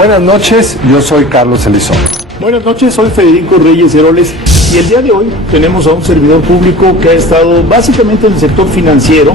Buenas noches, yo soy Carlos Elizondo. Buenas noches, soy Federico Reyes Heroles y el día de hoy tenemos a un servidor público que ha estado básicamente en el sector financiero,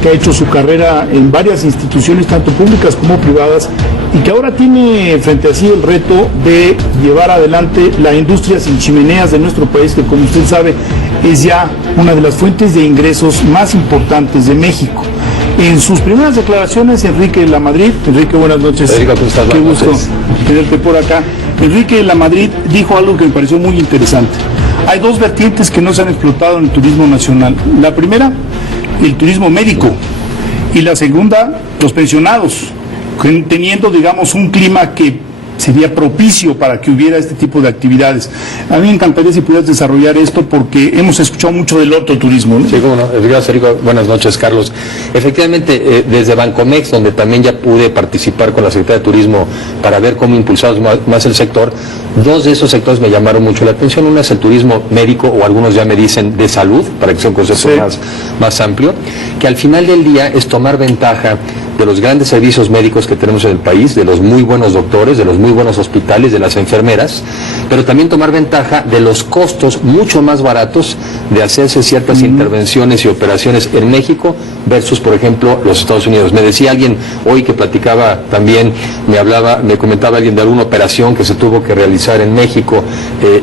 que ha hecho su carrera en varias instituciones, tanto públicas como privadas, y que ahora tiene frente a sí el reto de llevar adelante la industria sin chimeneas de nuestro país, que como usted sabe es ya una de las fuentes de ingresos más importantes de México. En sus primeras declaraciones, Enrique de la Madrid, Enrique, buenas noches. Federico, ¿cómo estás? Qué gusto tenerte por acá. Enrique de la Madrid dijo algo que me pareció muy interesante. Hay dos vertientes que no se han explotado en el turismo nacional. La primera, el turismo médico, y la segunda, los pensionados, teniendo, digamos, un clima que sería propicio para que hubiera este tipo de actividades. A mí me encantaría si pudieras desarrollar esto, porque hemos escuchado mucho del otro-turismo, ¿no? Sí, cómo no. Federico, buenas noches, Carlos. Efectivamente, desde Bancomex, donde también ya pude participar con la Secretaría de Turismo para ver cómo impulsamos más el sector, dos de esos sectores me llamaron mucho la atención. Una es el turismo médico, o algunos ya me dicen de salud, para que sea un concepto más amplio, que al final del día es tomar ventaja de los grandes servicios médicos que tenemos en el país, de los muy buenos doctores, de los muy buenos hospitales, de las enfermeras, pero también tomar ventaja de los costos mucho más baratos de hacerse ciertas intervenciones y operaciones en México versus, por ejemplo, los Estados Unidos. Me decía alguien hoy que platicaba también, me comentaba alguien de alguna operación que se tuvo que realizar en México,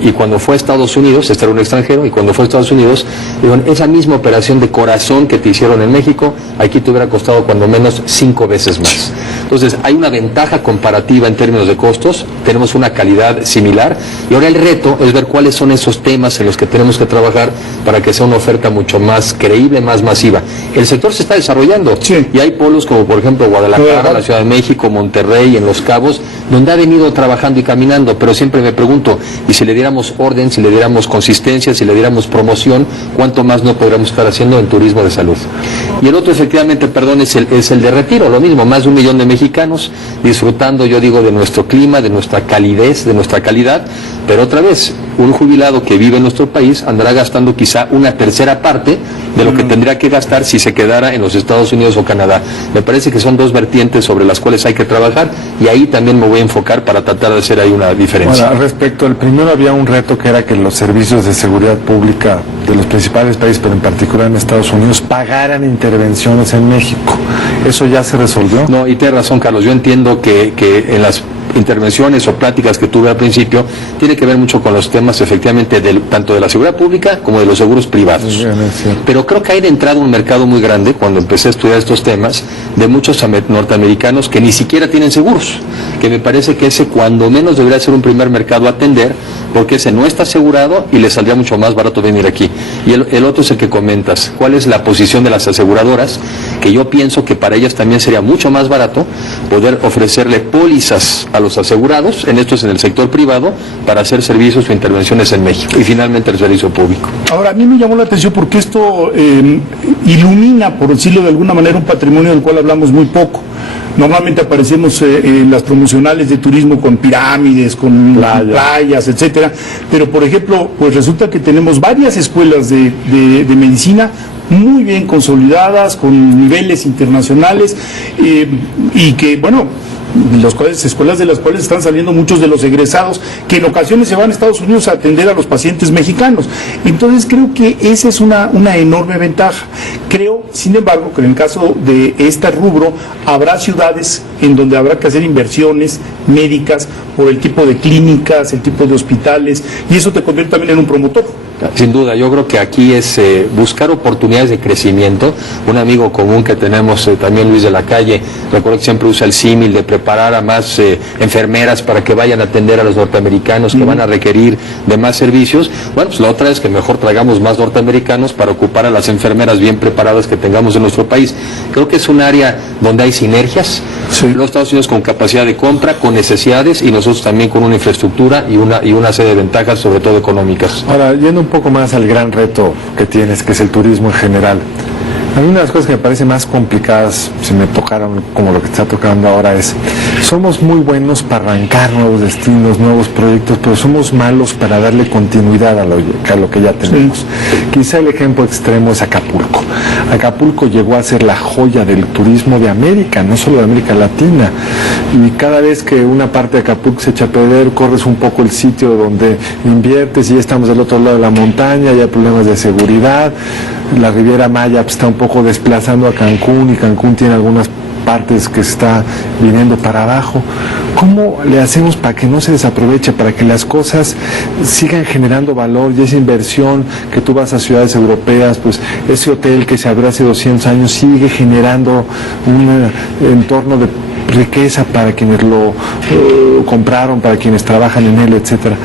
y cuando fue a Estados Unidos, este era un extranjero, y cuando fue a Estados Unidos, digo, esa misma operación de corazón que te hicieron en México, aquí te hubiera costado cuando menos 5 veces más. Entonces, hay una ventaja comparativa en términos de costos, tenemos una calidad similar, y ahora el reto es ver cuáles son esos temas en los que tenemos que trabajar para que sea una oferta mucho más creíble, más masiva. El sector se está desarrollando, y hay polos como, por ejemplo, Guadalajara, la Ciudad de México, Monterrey, en Los Cabos, donde ha venido trabajando y caminando, pero siempre me pregunto, y si le diéramos orden, si le diéramos consistencia, si le diéramos promoción, ¿cuánto más no podríamos estar haciendo en turismo de salud? Y el otro, efectivamente, perdón, es el de retiro, lo mismo, más de 1 millón de mexicanos disfrutando, yo digo, de nuestro clima, de nuestra calidez, de nuestra calidad, pero otra vez, un jubilado que vive en nuestro país andará gastando quizá una tercera parte de lo que tendría que gastar si se quedara en los Estados Unidos o Canadá. Me parece que son dos vertientes sobre las cuales hay que trabajar, y ahí también me voy a enfocar para tratar de hacer ahí una diferencia. Bueno, respecto al primero, había un reto que era que los servicios de seguridad pública de los principales países, pero en particular en Estados Unidos, pagaran intervenciones en México. ¿Eso ya se resolvió? No, y tienes razón, Carlos. Yo entiendo que en las intervenciones o pláticas que tuve al principio tiene que ver mucho con los temas, efectivamente, tanto de la seguridad pública como de los seguros privados. Pero creo que hay de entrada un mercado muy grande, cuando empecé a estudiar estos temas, de muchos norteamericanos que ni siquiera tienen seguros, que me parece que ese cuando menos debería ser un primer mercado a atender, porque ese no está asegurado y le saldría mucho más barato venir aquí. Y el otro es el que comentas, ¿cuál es la posición de las aseguradoras? Que yo pienso que para ellas también sería mucho más barato poder ofrecerle pólizas a los asegurados, en esto es en el sector privado, para hacer servicios o intervenciones en México. Y finalmente el servicio público. Ahora, a mí me llamó la atención porque esto ilumina, por decirlo de alguna manera, un patrimonio del cual hablamos muy poco. Normalmente aparecemos en las promocionales de turismo con pirámides, con playas, etcétera, pero por ejemplo, pues resulta que tenemos varias escuelas de medicina muy bien consolidadas, con niveles internacionales, y que, bueno, escuelas de las cuales están saliendo muchos de los egresados que en ocasiones se van a Estados Unidos a atender a los pacientes mexicanos. Entonces creo que esa es una enorme ventaja. Creo, sin embargo, que en el caso de este rubro habrá ciudades en donde habrá que hacer inversiones médicas por el tipo de clínicas, el tipo de hospitales, y eso te convierte también en un promotor. Sin duda, yo creo que aquí es buscar oportunidades de crecimiento. Un amigo común que tenemos, también Luis de la Calle, recuerdo que siempre usa el símil de preparar a más enfermeras para que vayan a atender a los norteamericanos que van a requerir de más servicios. Bueno, pues la otra es que mejor traigamos más norteamericanos para ocupar a las enfermeras bien preparadas que tengamos en nuestro país. Creo que es un área donde hay sinergias. Los Estados Unidos con capacidad de compra, con necesidades, y nosotros también con una infraestructura y una serie de ventajas, sobre todo económicas. Ahora, yendo un poco más al gran reto que tienes, que es el turismo en general. A mí una de las cosas que me parece más complicadas, si me tocaron como lo que está tocando ahora, es somos muy buenos para arrancar nuevos destinos, nuevos proyectos, pero somos malos para darle continuidad a lo que ya tenemos. Sí. Quizá el ejemplo extremo es Acapulco. Acapulco llegó a ser la joya del turismo de América, no solo de América Latina, y cada vez que una parte de Acapulco se echa a perder, corres un poco el sitio donde inviertes y ya estamos del otro lado de la montaña, ya hay problemas de seguridad. La Riviera Maya pues, está un poco desplazando a Cancún, y Cancún tiene algunas partes que está viniendo para abajo. ¿Cómo le hacemos para que no se desaproveche, para que las cosas sigan generando valor y esa inversión que tú vas a ciudades europeas, pues ese hotel que se abrió hace 200 años sigue generando un entorno de riqueza para quienes lo compraron, para quienes trabajan en él, etcétera?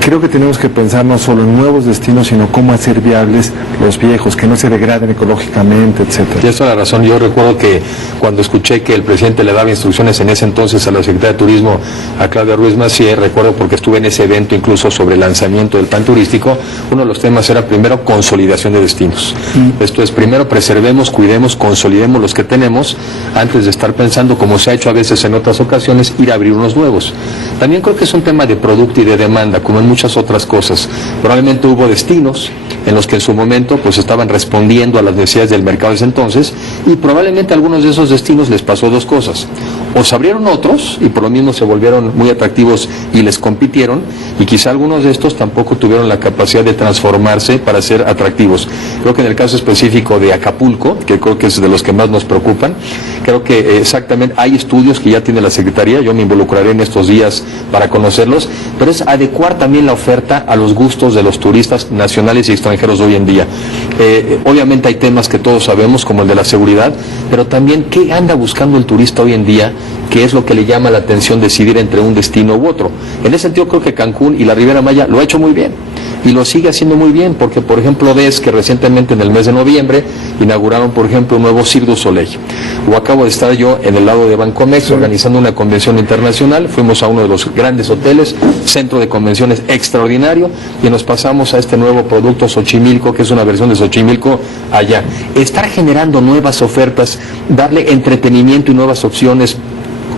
Creo que tenemos que pensar no solo en nuevos destinos, sino cómo hacer viables los viejos, que no se degraden ecológicamente, etcétera. Tienes toda la razón. Yo recuerdo que cuando escuché que el presidente le daba instrucciones en ese entonces a la Secretaría de Turismo, a Claudia Ruiz Massieu, recuerdo porque estuve en ese evento incluso sobre el lanzamiento del plan turístico, uno de los temas era primero consolidación de destinos. Esto es, primero preservemos, cuidemos, consolidemos los que tenemos, antes de estar pensando, como se ha hecho a veces en otras ocasiones, ir a abrir unos nuevos. También creo que es un tema de producto y de demanda, como en muchas otras cosas. Probablemente hubo destinos en los que en su momento pues estaban respondiendo a las necesidades del mercado de ese entonces, y probablemente a algunos de esos destinos les pasó dos cosas: o se abrieron otros y por lo mismo se volvieron muy atractivos y les compitieron, y quizá algunos de estos tampoco tuvieron la capacidad de transformarse para ser atractivos. Creo que en el caso específico de Acapulco, que creo que es de los que más nos preocupan, creo que exactamente hay estudios que ya tiene la Secretaría, yo me involucraré en estos días para conocerlos, pero es adecuar también la oferta a los gustos de los turistas nacionales y extranjeros de hoy en día. Obviamente hay temas que todos sabemos, como el de la seguridad, pero también qué anda buscando el turista hoy en día, qué es lo que le llama la atención decidir entre un destino u otro. En ese sentido creo que Cancún y la Riviera Maya lo ha hecho muy bien, y lo sigue haciendo muy bien, porque por ejemplo ves que recientemente en el mes de noviembre inauguraron por ejemplo un nuevo Cirque du Soleil, o acabo de estar yo en el lado de Bancomex organizando una convención internacional, fuimos a uno de los grandes hoteles, centro de convenciones extraordinario, y nos pasamos a este nuevo producto Xochimilco, que es una versión de Xochimilco allá. Estar generando nuevas ofertas, darle entretenimiento y nuevas opciones,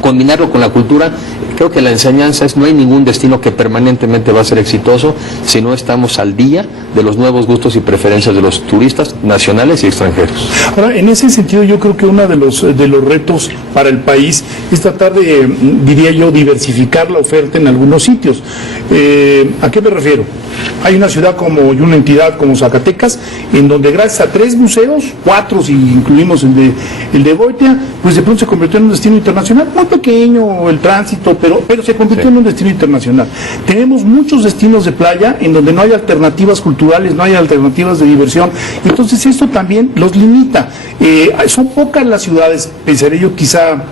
combinarlo con la cultura. Creo que la enseñanza es: no hay ningún destino que permanentemente va a ser exitoso si no estamos al día de los nuevos gustos y preferencias de los turistas nacionales y extranjeros. Ahora, en ese sentido, yo creo que uno de los retos para el país es tratar de, diría yo, diversificar la oferta en algunos sitios. ¿A qué me refiero? Hay una ciudad y una entidad como Zacatecas, en donde gracias a 3 museos, 4 si incluimos el de Goitia, pues de pronto se convirtió en un destino internacional, muy pequeño el tránsito, pero se convirtió en un destino internacional. Tenemos muchos destinos de playa en donde no hay alternativas culturales, no hay alternativas de diversión, entonces esto también los limita. Son pocas las ciudades, pensaré yo, quizá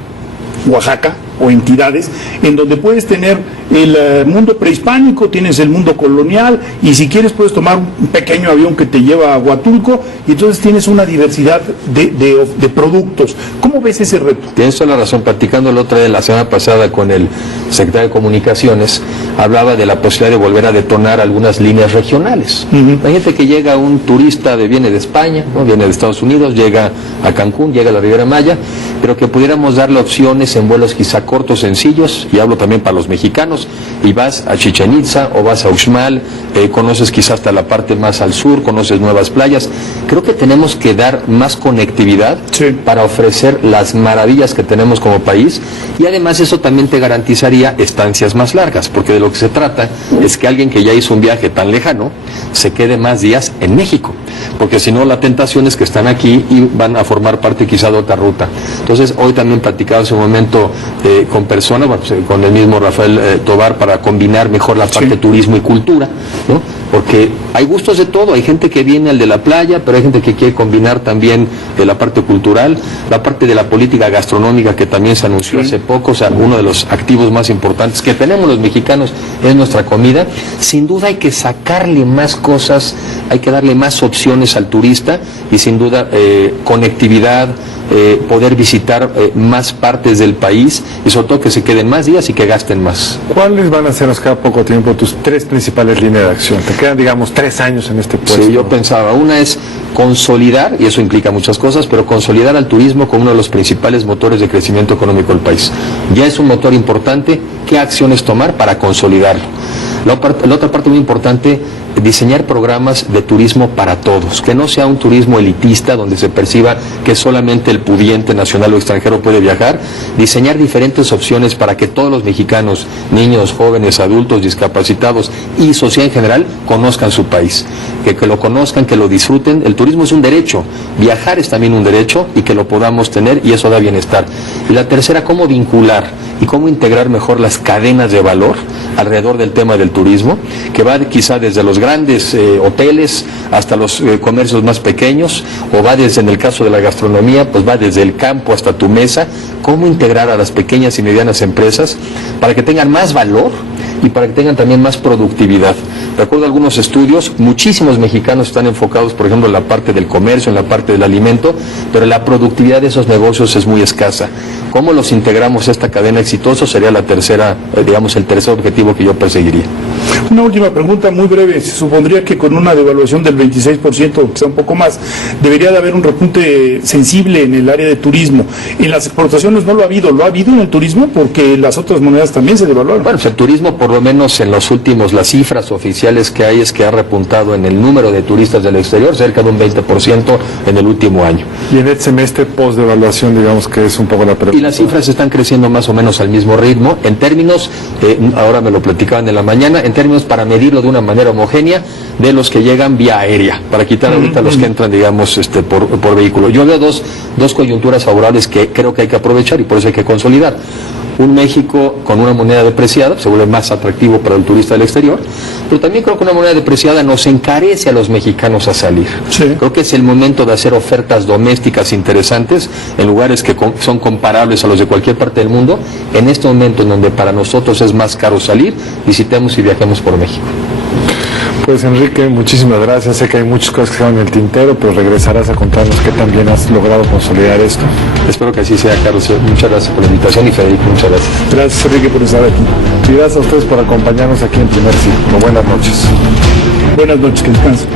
Oaxaca, o entidades en donde puedes tener el mundo prehispánico, tienes el mundo colonial, y si quieres puedes tomar un pequeño avión que te lleva a Huatulco, y entonces tienes una diversidad de productos. ¿Cómo ves ese reto? Tienes toda la razón. Platicando el otro día, la semana pasada, con el secretario de Comunicaciones, hablaba de la posibilidad de volver a detonar algunas líneas regionales. Hay gente que llega, un turista viene de España, ¿no? Viene de Estados Unidos, llega a Cancún, llega a la Riviera Maya, pero que pudiéramos darle opciones en vuelos quizá cortos, sencillos, y hablo también para los mexicanos, y vas a Chichén Itzá o vas a Uxmal, conoces quizá hasta la parte más al sur, conoces nuevas playas. Creo que tenemos que dar más conectividad para ofrecer las maravillas que tenemos como país, y además eso también te garantizaría estancias más largas, porque de lo que se trata es que alguien que ya hizo un viaje tan lejano se quede más días en México, porque si no la tentación es que están aquí y van a formar parte quizá de otra ruta. Entonces hoy también platicaba en su momento con personas, con el mismo Rafael Tobar, para combinar mejor la parte turismo y cultura, ¿no? Porque hay gustos de todo, hay gente que viene al de la playa, pero hay gente que quiere combinar también la parte cultural, la parte de la política gastronómica que también se anunció hace poco. O sea, uno de los activos más importantes que tenemos los mexicanos es nuestra comida. Sin duda hay que sacarle más cosas, hay que darle más opciones al turista, y sin duda conectividad, poder visitar más partes del país y sobre todo que se queden más días y que gasten más. ¿Cuáles van a ser, nos queda poco tiempo, tus 3 principales líneas de acción? Te quedan, digamos, 3 años en este puesto. Sí, yo pensaba, una es consolidar, y eso implica muchas cosas, pero consolidar al turismo como uno de los principales motores de crecimiento económico del país. Ya es un motor importante, ¿qué acciones tomar para consolidarlo? La otra parte muy importante, diseñar programas de turismo para todos, que no sea un turismo elitista donde se perciba que solamente el pudiente nacional o extranjero puede viajar, diseñar diferentes opciones para que todos los mexicanos, niños, jóvenes, adultos, discapacitados y sociedad en general conozcan su país, que lo conozcan, que lo disfruten. El turismo es un derecho, viajar es también un derecho y que lo podamos tener y eso da bienestar. Y la tercera, cómo vincular y cómo integrar mejor las cadenas de valor alrededor del tema del turismo, que va quizá desde los grandes hoteles hasta los comercios más pequeños, o va desde, en el caso de la gastronomía, pues va desde el campo hasta tu mesa, cómo integrar a las pequeñas y medianas empresas para que tengan más valor y para que tengan también más productividad. De acuerdo a algunos estudios, muchísimos mexicanos están enfocados, por ejemplo, en la parte del comercio, en la parte del alimento, pero la productividad de esos negocios es muy escasa. ¿Cómo los integramos a esta cadena exitosa? Sería la tercera, digamos, el tercer objetivo que yo perseguiría. Una última pregunta muy breve. Se supondría que con una devaluación del 26%, quizá un poco más, debería de haber un repunte sensible en el área de turismo. En las exportaciones no lo ha habido. ¿Lo ha habido en el turismo? Porque las otras monedas también se devaluaron. Bueno, pues el turismo, por lo menos en los últimos, las cifras oficiales que hay es que ha repuntado en el número de turistas del exterior cerca de un 20% en el último año. Y en este semestre post-devaluación, digamos que es un poco la pregunta. Y las cifras están creciendo más o menos al mismo ritmo, en términos, ahora me lo platicaban en la mañana, en términos para medirlo de una manera homogénea de los que llegan vía aérea, para quitar ahorita los que entran, digamos, por vehículo. Yo veo dos coyunturas favorables que creo que hay que aprovechar y por eso hay que consolidar. Un México con una moneda depreciada se vuelve más atractivo para el turista del exterior, pero también creo que una moneda depreciada nos encarece a los mexicanos a salir. Sí. Creo que es el momento de hacer ofertas domésticas interesantes en lugares que son comparables a los de cualquier parte del mundo. En este momento en donde para nosotros es más caro salir, visitemos y viajemos por México. Pues Enrique, muchísimas gracias. Sé que hay muchas cosas que quedan en el tintero, pero regresarás a contarnos qué también has logrado consolidar esto. Espero que así sea, Carlos. Muchas gracias por la invitación y Federico, muchas gracias. Gracias, Enrique, por estar aquí. Y gracias a ustedes por acompañarnos aquí en Primer Círculo. Buenas noches. Buenas noches, que descansen.